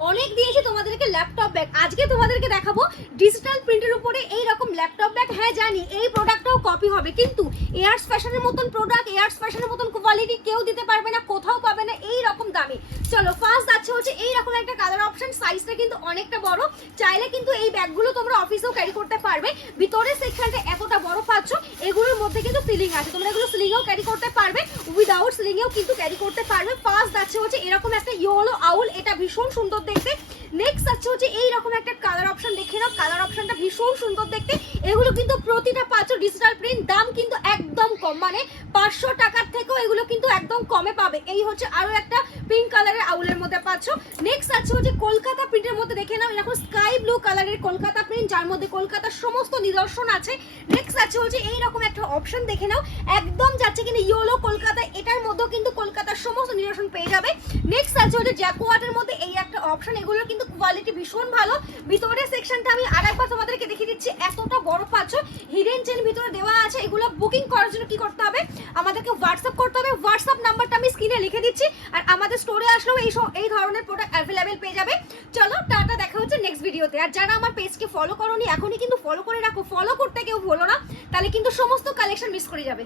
অনেক দিয়েছি তোমাদেরকে ল্যাপটপ ব্যাগ, আজকে তোমাদেরকে দেখাবো ডিজিটাল প্রিন্টের উপরে এই রকম ল্যাপটপ ব্যাগ। হ্যাঁ জানি এই প্রোডাক্টটাও কপি হবে, কিন্তু এয়ার্স ফ্যাশনের মতন প্রোডাক্ট, এয়ার্স ফ্যাশনের মতন কোয়ালিটি কেউ দিতে পারবে না, কোথাও পাবে না এই রকম দামে। চলো ফার্স্ট যাচ্ছে হচ্ছে এইরকম একটা কালার অপশন, সাইজটা কিন্তু অনেকটা বড়, চাইলে কিন্তু এই ব্যাগগুলো তোমরা অফিসেও ক্যারি করতে পারবে। ভিতরের সেকশনটা এতটা বড় পাচ্ছ, এগুলোর মধ্যে কিন্তু সিলিং আছে, তোমরা এগুলো সিলিংয়েও ক্যারি করতে পারবে, উইদাউট সিলিংয়েও কিন্তু ক্যারি করতে পারবে। ফার্স্ট যাচ্ছে হচ্ছে এরকম একটা ইয়েলো আউল, এটা ভীষণ সুন্দর দেখতে। নেক্সট আছে হচ্ছে এইরকম একটা কালার অপশন, দেখে নাও কালার অপশনটা ভীষণ সুন্দর দেখতে। এগুলো কিন্তু প্রতিটা পাচ্ছ ডিজিটাল প্রিন্ট, দাম কিন্তু একদম কম, মানে 500 টাকার থেকেও এগুলো কিন্তু একদম কমে পাবে। এই হচ্ছে আরো একটা পিঙ্ক কালারের আউলের মধ্যে পাচ্ছ। নেক্সট আছে হচ্ছে কলকাতা প্রিন্টের মধ্যে, দেখে নাও এরকম স্কাই ব্লু কালারের কলকাতা প্রিন্ট, যার মধ্যে কলকাতার সমস্ত নিদর্শন আছে। নেক্সট আছে হচ্ছে এইরকম একটা অপশন, দেখে নাও একদম যাচ্ছে কিন্তু ইয়েলো কলকাতা, এটার মধ্যেও কিন্তু কলকাতার সমস্ত নিদর্শন পেয়ে যাবে। নেক্সট আছে হচ্ছে জ্যাকোয়ার্ডের মধ্যে এই একটা অপশন, এগুলো কিন্তু কোয়ালিটি ভীষণ ভালো। ভিতরের সেকশনটা আমি আরেকবার তোমাদেরকে দেখিয়ে দিচ্ছি, এতটা বড় পাচ্ছ, হিডেন চেন ভিতরে দেওয়া আছে। এগুলো বুকিং করার জন্য কি করতে হবে, আমাদেরকে হোয়াটসঅ্যাপ করতে হবে, হোয়াটসঅ্যাপ নাম্বারটা আমি স্ক্রিনে লিখে দিচ্ছি, আর আমাদের স্টোরে আসলেও এই ধরনের প্রোডাক্ট অ্যাভেলেবেল পেয়ে যাবে। চলো টাটা, দেখা হচ্ছে নেক্সট ভিডিওতে। আর যারা আমার পেজকে ফলো করোনি এখনই কিন্তু ফলো করে রাখো, ফলো করতে কেউ ভুলো না, তাহলে কিন্তু সমস্ত কালেকশন মিস করে যাবে।